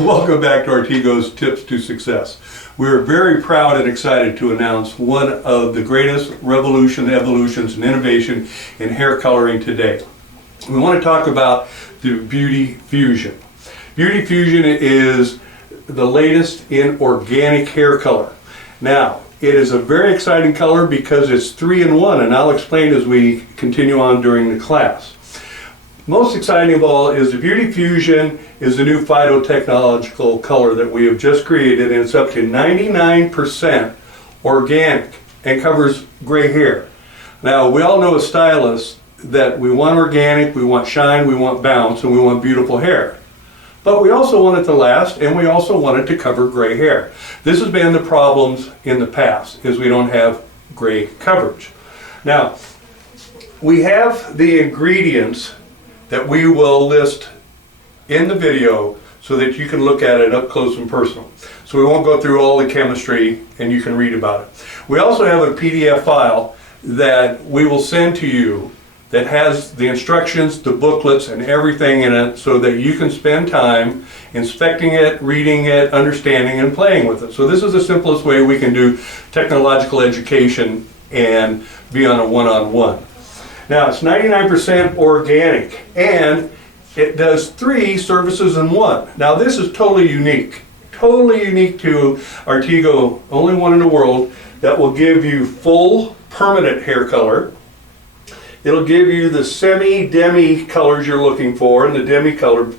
Welcome back to Artego's Tips to Success. We're very proud and excited to announce one of the greatest evolutions, and innovation in hair coloring today. We want to talk about the Beauty Fusion. Beauty Fusion is the latest in organic hair color. Now, it is a very exciting color because it's 3-in-1, and I'll explain as we continue on during the class. Most exciting of all is the Beauty Fusion is the new phytotechnological color that we have just created, and it's up to 99% organic and covers gray hair. Now, we all know as stylists that we want organic, we want shine, we want bounce, and we want beautiful hair. But we also want it to last, and we also want it to cover gray hair. This has been the problems in the past, is we don't have gray coverage. Now, we have the ingredients that we will list in the video so that you can look at it up close and personal. So we won't go through all the chemistry and you can read about it. We also have a PDF file that we will send to you that has the instructions, the booklets, and everything in it so that you can spend time inspecting it, reading it, understanding, and playing with it. So this is the simplest way we can do technological education and be on a one-on-one. Now, it's 99% organic, and it does 3 services in 1. Now, this is totally unique to Artego, only one in the world that will give you full permanent hair color. It'll give you the semi-demi colors you're looking for, and the demi color.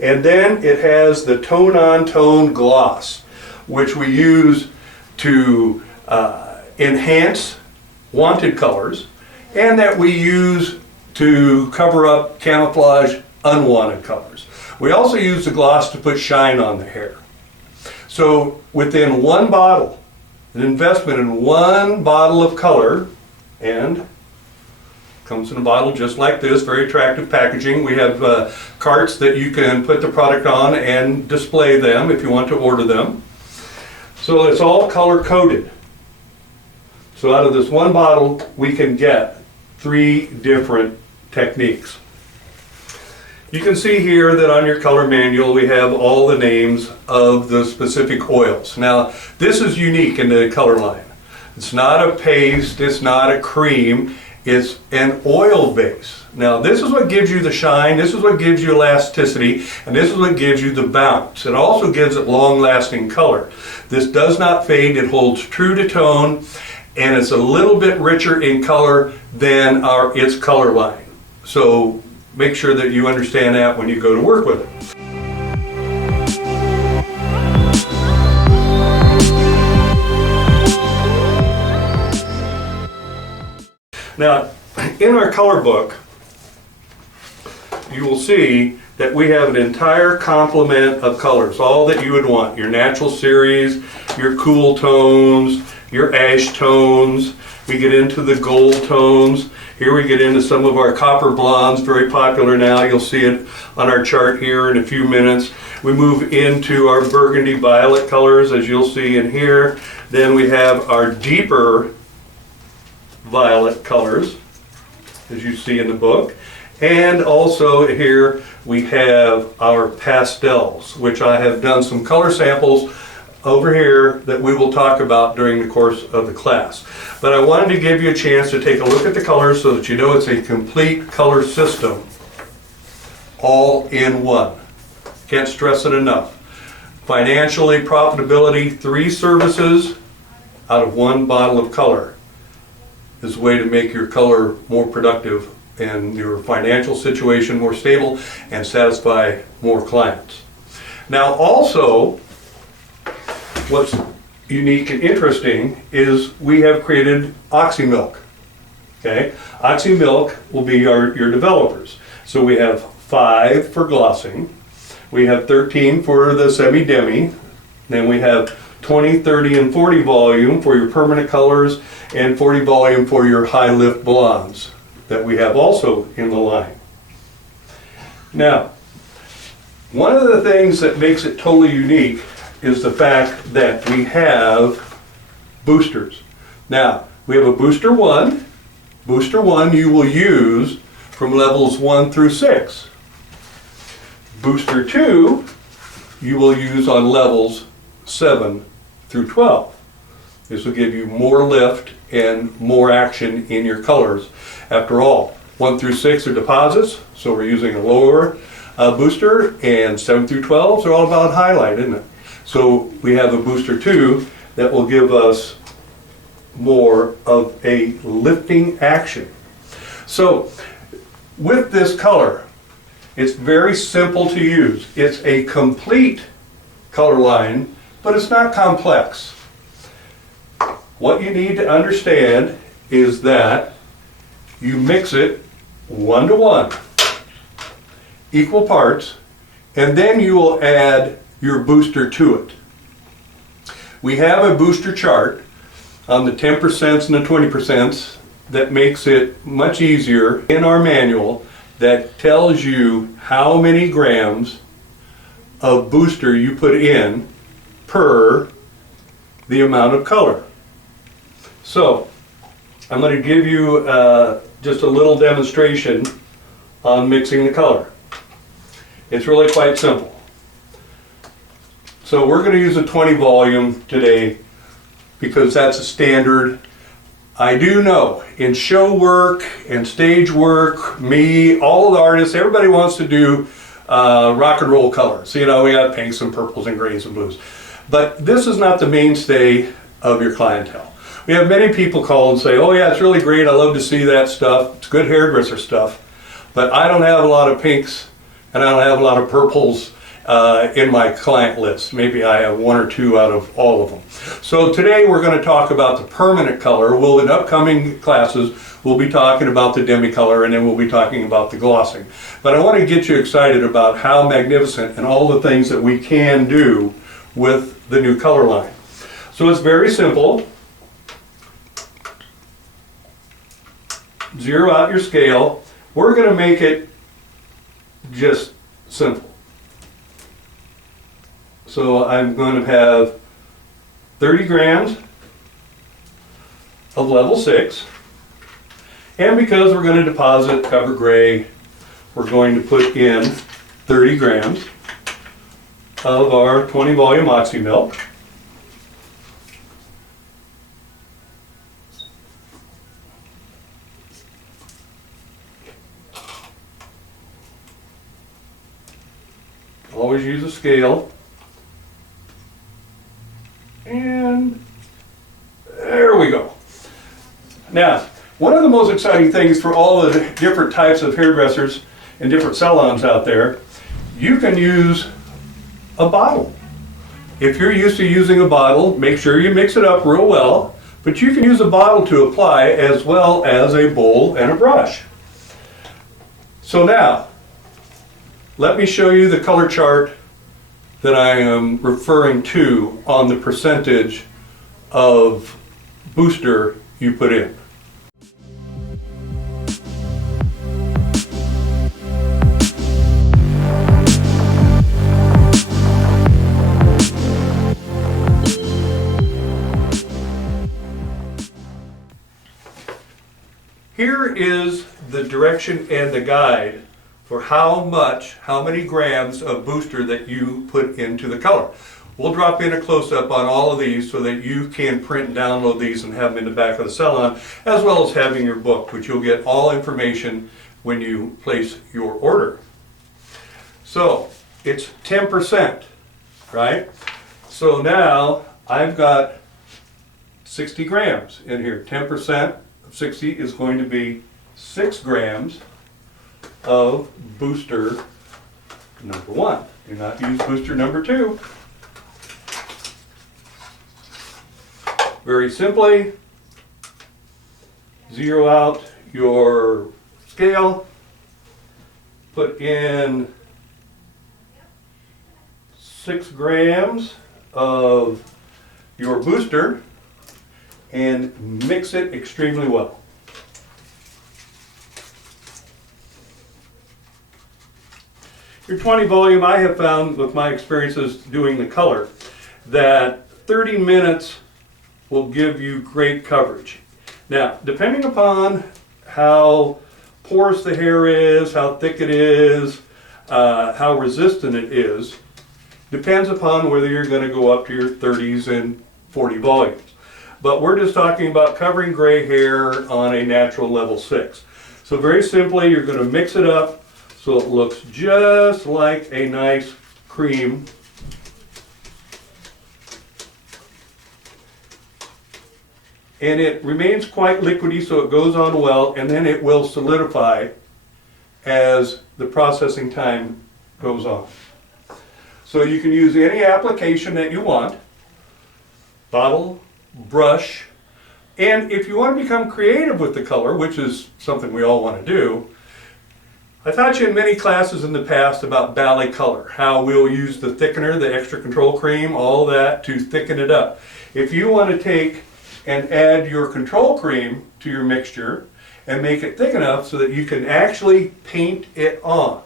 And then it has the tone-on-tone gloss, which we use to enhance wanted colors, and that we use to cover up, camouflage unwanted colors. We also use the gloss to put shine on the hair. So within one bottle, an investment in one bottle of color, and comes in a bottle just like this, very attractive packaging. We have carts that you can put the product on and display them if you want to order them. So it's all color coded. So out of this one bottle, we can get 3 different techniques. You can see here that on your color manual we have all the names of the specific oils. Now, this is unique in the color line. It's not a paste, it's not a cream, it's an oil base. Now, this is what gives you the shine, this is what gives you elasticity, and this is what gives you the bounce. It also gives it long-lasting color. This does not fade, it holds true to tone, and it's a little bit richer in color than its color line. So make sure that you understand that when you go to work with it. Now, in our color book, you will see that we have an entire complement of colors, all that you would want. Your natural series, your cool tones, your ash tones. We get into the gold tones. Here we get into some of our copper blondes, very popular now. You'll see it on our chart here in a few minutes. We move into our burgundy violet colors, as you'll see in here. Then we have our deeper violet colors, as you see in the book. And also here we have our pastels, which I have done some color samples over here that we will talk about during the course of the class. But I wanted to give you a chance to take a look at the colors so that you know it's a complete color system, all in one. Can't stress it enough. Financially, profitability, 3 services out of 1 bottle of color is a way to make your color more productive and your financial situation more stable and satisfy more clients. Now, also, what's unique and interesting is we have created Oxy Milk. Okay, Oxy Milk will be your developers. So we have 5 for glossing, we have 13 for the semi-demi, then we have 20, 30, and 40 volume for your permanent colors, and 40 volume for your high lift blondes that we have also in the line. Now, one of the things that makes it totally unique is the fact that we have boosters. Now, we have a booster 1. Booster 1 you will use from levels 1 through 6. Booster 2 you will use on levels 7 through 12. This will give you more lift and more action in your colors. After all, 1 through 6 are deposits, so we're using a lower booster, and 7 through 12s are all about highlight, isn't it? So we have a booster 2 that will give us more of a lifting action. So with this color, it's very simple to use. It's a complete color line, but it's not complex. What you need to understand is that you mix it 1 to 1, equal parts, and then you will add your booster to it. We have a booster chart on the 10% and the 20% that makes it much easier in our manual, that tells you how many grams of booster you put in per the amount of color. So I'm going to give you just a little demonstration on mixing the color. It's really quite simple. So we're going to use a 20 volume today because that's a standard. I do know in show work and stage work, me, all of the artists, everybody wants to do rock and roll colors. You know, we got pinks and purples and greens and blues. But this is not the mainstay of your clientele. We have many people call and say, oh yeah, it's really great, I love to see that stuff, it's good hairdresser stuff, but I don't have a lot of pinks and I don't have a lot of purples in my client list. Maybe I have 1 or 2 out of all of them. So today we're going to talk about the permanent color. We'll, in upcoming classes, we'll be talking about the demi color, and then we'll be talking about the glossing. But I want to get you excited about how magnificent and all the things that we can do with the new color line. So it's very simple. Zero out your scale. We're going to make it just simple. So I'm going to have 30 grams of level 6, and because we're going to deposit cover gray, we're going to put in 30 grams of our 20 volume oxy milk. Always use a scale. And there we go. Now, one of the most exciting things for all the different types of hairdressers and different salons out there, you can use a bottle. If you're used to using a bottle, make sure you mix it up real well, but you can use a bottle to apply as well as a bowl and a brush. So now, let me show you the color chart that I am referring to on the percentage of booster you put in. Here is the direction and the guide for how many grams of booster that you put into the color. We'll drop in a close-up on all of these so that you can print and download these and have them in the back of the salon, as well as having your book, which you'll get all information when you place your order. So it's 10%, right? So now I've got 60 grams in here. 10% of 60 is going to be 6 grams of booster number 1. Do not use booster number 2. Very simply, zero out your scale, put in 6 grams of your booster, and mix it extremely well. Your 20 volume, I have found with my experiences doing the color, that 30 minutes will give you great coverage. Now, depending upon how porous the hair is, how thick it is, how resistant it is, Depends upon whether you're going to go up to your 30s and 40 volumes. But we're just talking about covering gray hair on a natural level 6. So very simply, you're going to mix it up so it looks just like a nice cream. And it remains quite liquidy, so it goes on well, and then it will solidify as the processing time goes on. So you can use any application that you want, bottle, brush, and if you want to become creative with the color, which is something we all want to do, I taught you in many classes in the past about ballet color, how we'll use the thickener, the extra control cream, all that to thicken it up. If you want to take and add your control cream to your mixture and make it thick enough so that you can actually paint it on.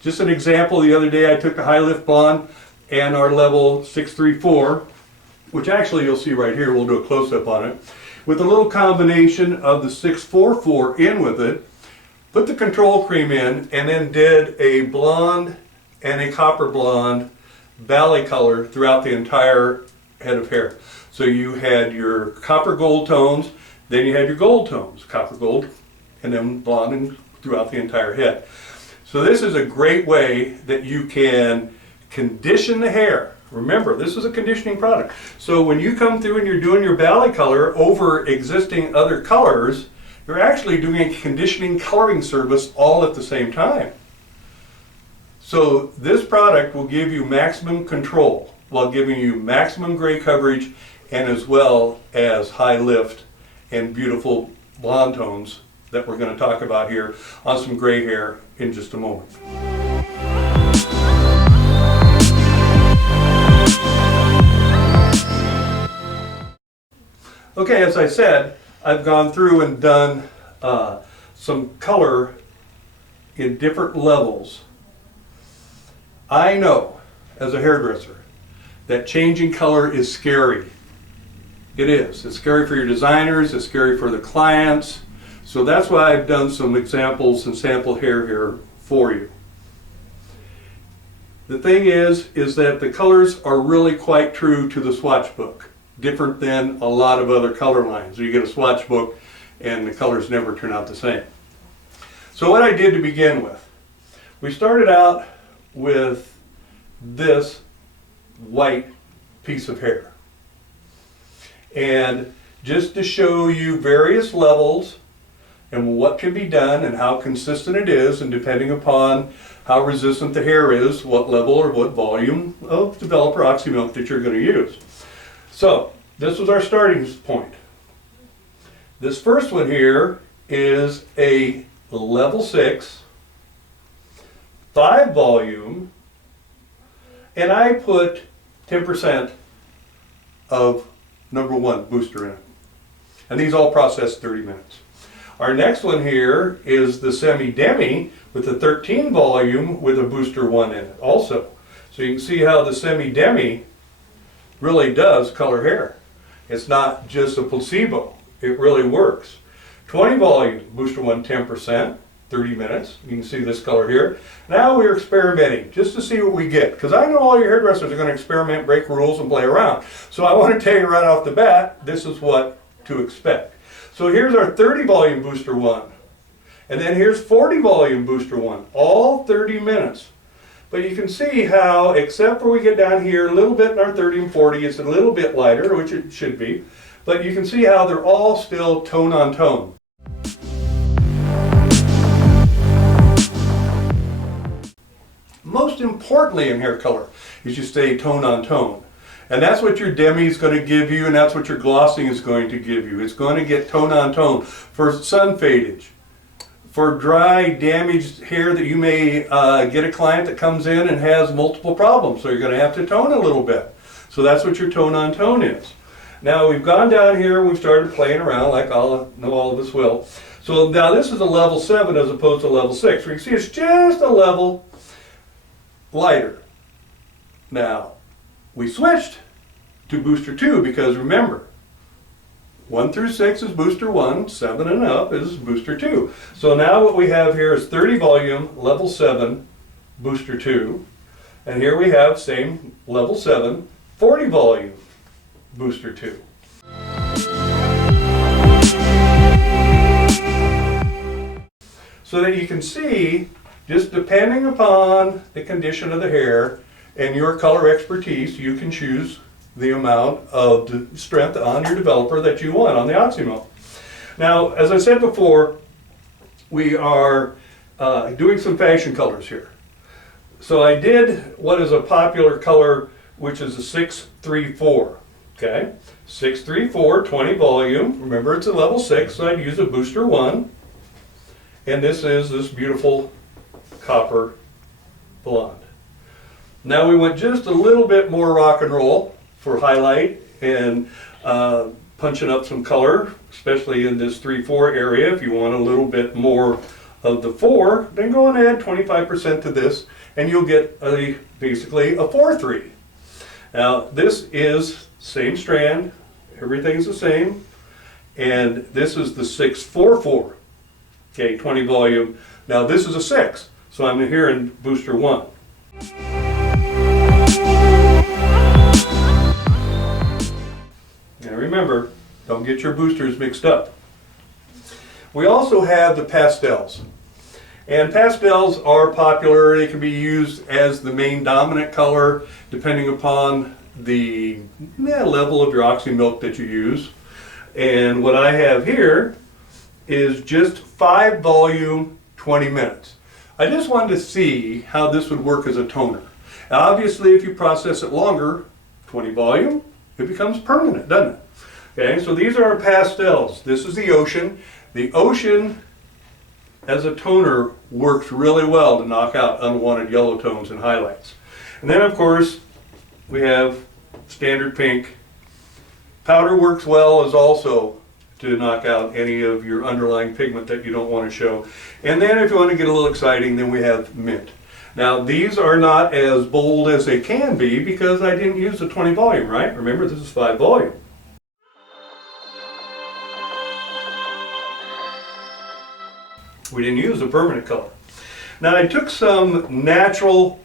Just an example, the other day I took a high lift blonde and our level 634, which actually you'll see right here, we'll do a close-up on it, with a little combination of the 644 in with it, put the control cream in, and then did a blonde and a copper blonde ballet color throughout the entire head of hair. So you had your copper gold tones, then you had your gold tones, copper gold, and then blonde throughout the entire head. So this is a great way that you can condition the hair. Remember, this is a conditioning product. So when you come through and you're doing your ballet color over existing other colors, you're actually doing a conditioning coloring service all at the same time. So this product will give you maximum control while giving you maximum gray coverage and as well as high lift and beautiful blonde tones that we're going to talk about here on some gray hair in just a moment. Okay, as I said, I've gone through and done some color in different levels. I know, as a hairdresser, that changing color is scary. It is. It's scary for your designers, it's scary for the clients. So that's why I've done some examples and sample hair here for you. The thing is that the colors are really quite true to the swatch book, different than a lot of other color lines. So you get a swatch book and the colors never turn out the same. So what I did to begin with, we started out with this white piece of hair. And just to show you various levels and what can be done and how consistent it is, and depending upon how resistant the hair is, what level or what volume of developer oxy milk that you're going to use. So this was our starting point. This first one here is a level 6, 5 volume, and I put 10% of number 1 booster in it. And these all process 30 minutes. Our next one here is the Demi with the 13 volume with a booster 1 in it also. So you can see how the Demi really does color hair. It's not just a placebo. It really works. 20 volume, booster 1, 10%, 30 minutes. You can see this color here. Now we're experimenting just to see what we get, because I know all your hairdressers are going to experiment, break rules, and play around. So I want to tell you right off the bat, this is what to expect. So here's our 30 volume booster 1. And then here's 40 volume booster 1, all 30 minutes. But you can see how, except for we get down here a little bit in our 30 and 40, it's a little bit lighter, which it should be. But you can see how they're all still tone on tone. Most importantly in hair color is you stay tone on tone. And that's what your Demi is going to give you, and that's what your glossing is going to give you. It's going to get tone on tone. For sun fadage, for dry, damaged hair that you may get a client that comes in and has multiple problems. So you're going to have to tone a little bit. So that's what your tone on tone is. Now we've gone down here and we've started playing around like all of us will. So now this is a level 7 as opposed to level 6. We can see it's just a level lighter. Now we switched to booster 2 because remember, 1 through 6 is booster 1, 7 and up is booster 2. So now what we have here is 30 volume, level 7, booster 2. And here we have same level 7, 40 volume booster 2. So that you can see, just depending upon the condition of the hair and your color expertise, you can choose the amount of strength on your developer that you want on the Oxymel. Now, as I said before, we are doing some fashion colors here. So I did what is a popular color, which is a 634. Okay, 634, 20 volume. Remember, it's a level 6, so I'd use a booster 1. And this is this beautiful copper blonde. Now we went just a little bit more rock and roll for highlight and punching up some color, especially in this 3-4 area. If you want a little bit more of the 4, then go and add 25% to this, and you'll get basically a 4-3. Now this is same strand, everything's the same, and this is the 644. Okay, 20 volume. Now this is a 6, so I'm here in booster 1. Now remember, don't get your boosters mixed up. We also have the pastels. And pastels are popular. They can be used as the main dominant color depending upon the level of your oxy milk that you use. And what I have here is just 5 volume, 20 minutes. I just wanted to see how this would work as a toner. Now, obviously, if you process it longer, 20 volume, it becomes permanent, doesn't it? Okay, so these are our pastels. This is the ocean. The ocean as a toner works really well to knock out unwanted yellow tones and highlights. And then, of course, we have standard pink. Powder works well as also to knock out any of your underlying pigment that you don't want to show. And then if you want to get a little exciting, then we have mint. Now these are not as bold as they can be because I didn't use the 20 volume, right? Remember, this is 5 volume. We didn't use a permanent color. Now I took some natural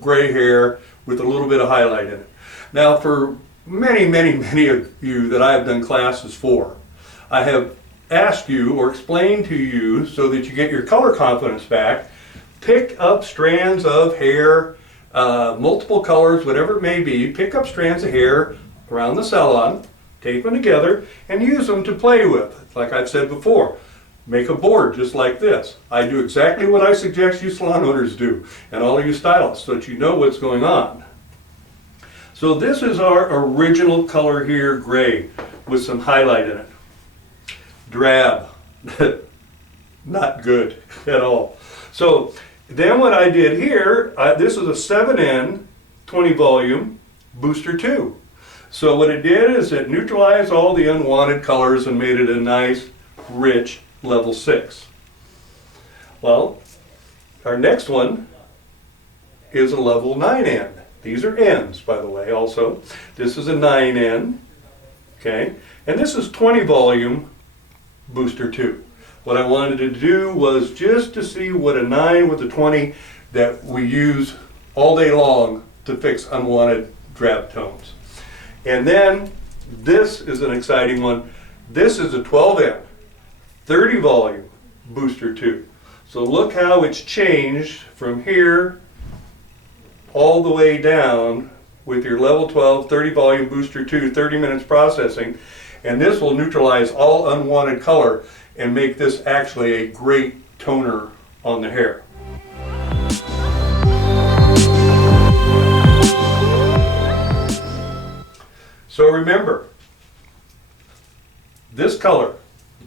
gray hair with a little bit of highlight in it. Now for many of you that I have done classes for, I have asked you or explained to you so that you get your color confidence back, pick up strands of hair, multiple colors, whatever it may be, pick up strands of hair around the salon, tape them together, and use them to play with. Like I've said before, make a board just like this. I do exactly what I suggest you salon owners do, and all of you stylists, so that you know what's going on. So this is our original color here, gray, with some highlight in it. Drab, not good at all. So then what I did here, this is a 7N 20 volume booster 2. So what it did is it neutralized all the unwanted colors and made it a nice, rich level 6. Well, our next one is a level 9N. These are N's, by the way, also. This is a 9N, okay? And this is 20 volume booster 2. What I wanted to do was just to see what a 9 with a 20 that we use all day long to fix unwanted drab tones. And then this is an exciting one. This is a 12N, 30 volume booster 2. So look how it's changed from here all the way down with your level 12, 30 volume booster 2, 30 minutes processing. And this will neutralize all unwanted color and make this actually a great toner on the hair. So remember, this color,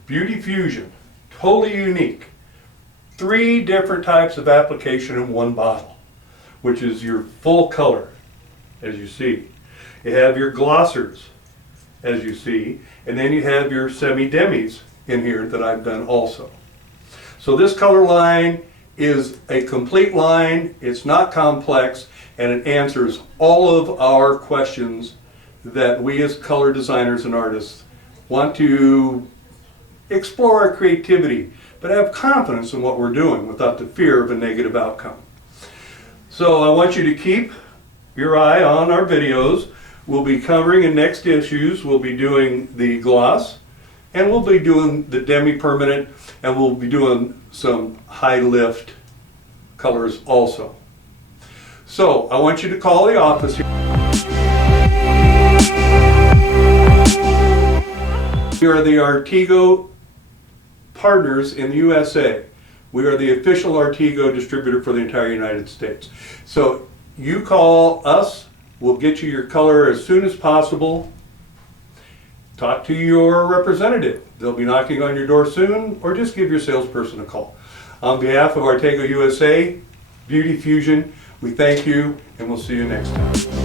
Beauty Fusion, totally unique. 3 different types of application in one bottle, which is your full color, as you see. You have your glossers, as you see, and then you have your semi-demis in here that I've done also. So this color line is a complete line, it's not complex, and it answers all of our questions that we as color designers and artists want to explore our creativity, but have confidence in what we're doing without the fear of a negative outcome. So I want you to keep your eye on our videos. We'll be covering in next issues, we'll be doing the gloss, and we'll be doing the Demi permanent, and we'll be doing some high lift colors also. So I want you to call the office here. We are the Artègo partners in the USA. We are the official Artègo distributor for the entire United States. So you call us, we'll get you your color as soon as possible. Talk to your representative. They'll be knocking on your door soon, or just give your salesperson a call. On behalf of Artègo USA, Beauty Fusion, we thank you, and we'll see you next time.